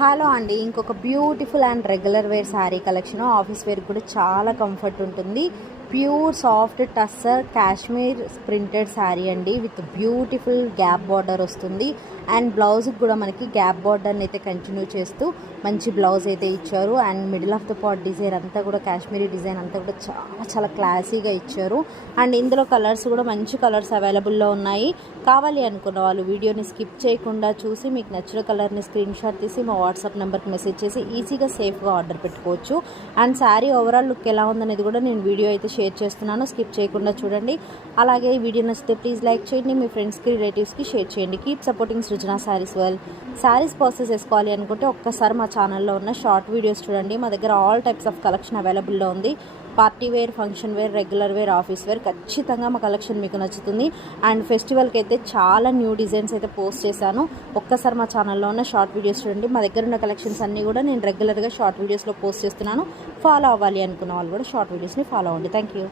Hello అండి, ఇంకొక beautiful and regular wear sari collection. Office wear కూడా చాలా కంఫర్ట్ ఉంటుంది. Pure soft tussar Kashmir printed sari అండి, విత్ బ్యూటిఫుల్ గ్యాప్ బార్డర్ వస్తుంది. అండ్ బ్లౌజ్కి కూడా మనకి గ్యాప్ బార్డర్ని అయితే కంటిన్యూ చేస్తూ మంచి బ్లౌజ్ అయితే ఇచ్చారు. And middle of the pot design అంతా కూడా కాశ్మీరీ డిజైన్ అంతా కూడా చాలా చాలా క్లాసీగా ఇచ్చారు. అండ్ ఇందులో కలర్స్ కూడా మంచి కలర్స్ అవైలబుల్లో ఉన్నాయి. కావాలి అనుకున్న వాళ్ళు వీడియోని స్కిప్ చేయకుండా చూసి మీకు నచ్చిన కలర్ని స్క్రీన్ షాట్ తీసి మా వాట్సాప్ నెంబర్కి మెసేజ్ చేసి ఈజీగా సేఫ్గా ఆర్డర్ పెట్టుకోవచ్చు. అండ్ శారీ ఓవరాల్ లుక్ ఎలా ఉందనేది కూడా నేను వీడియో అయితే షేర్ చేస్తున్నాను, స్కిప్ చేయకుండా చూడండి. అలాగే ఈ వీడియో నచ్చితే ప్లీజ్ లైక్ చేయండి, మీ ఫ్రెండ్స్కి రిలేటివ్స్కి షేర్ చేయండి. కీప్ సపోర్టింగ్ సృజన శారీస్ వెల్. శారీస్ పర్చేస్ చేసుకోవాలి అనుకుంటే ఒక్కసారి మా ఛానల్లో ఉన్న షార్ట్ వీడియోస్ చూడండి. మా దగ్గర ఆల్ టైప్స్ ఆఫ్ కలెక్షన్ అవైలబుల్లో ఉంది. Party wear, function wear, regular wear, office wear, ఖచ్చితంగా మా కలెక్షన్ మీకు నచ్చుతుంది. అండ్ ఫెస్టివల్కి అయితే చాలా న్యూ డిజైన్స్ అయితే పోస్ట్ చేశాను. ఒక్కసారి మా ఛానల్లో ఉన్న షార్ట్ వీడియోస్ చూడండి. మా దగ్గర ఉన్న కలెక్షన్స్ అన్నీ కూడా నేను రెగ్యులర్గా షార్ట్ వీడియోస్లో పోస్ట్ చేస్తున్నాను. ఫాలో అవ్వాలి అనుకున్న వాళ్ళు కూడా షార్ట్ వీడియోస్ని ఫాలో అవ్వండి. Thank you.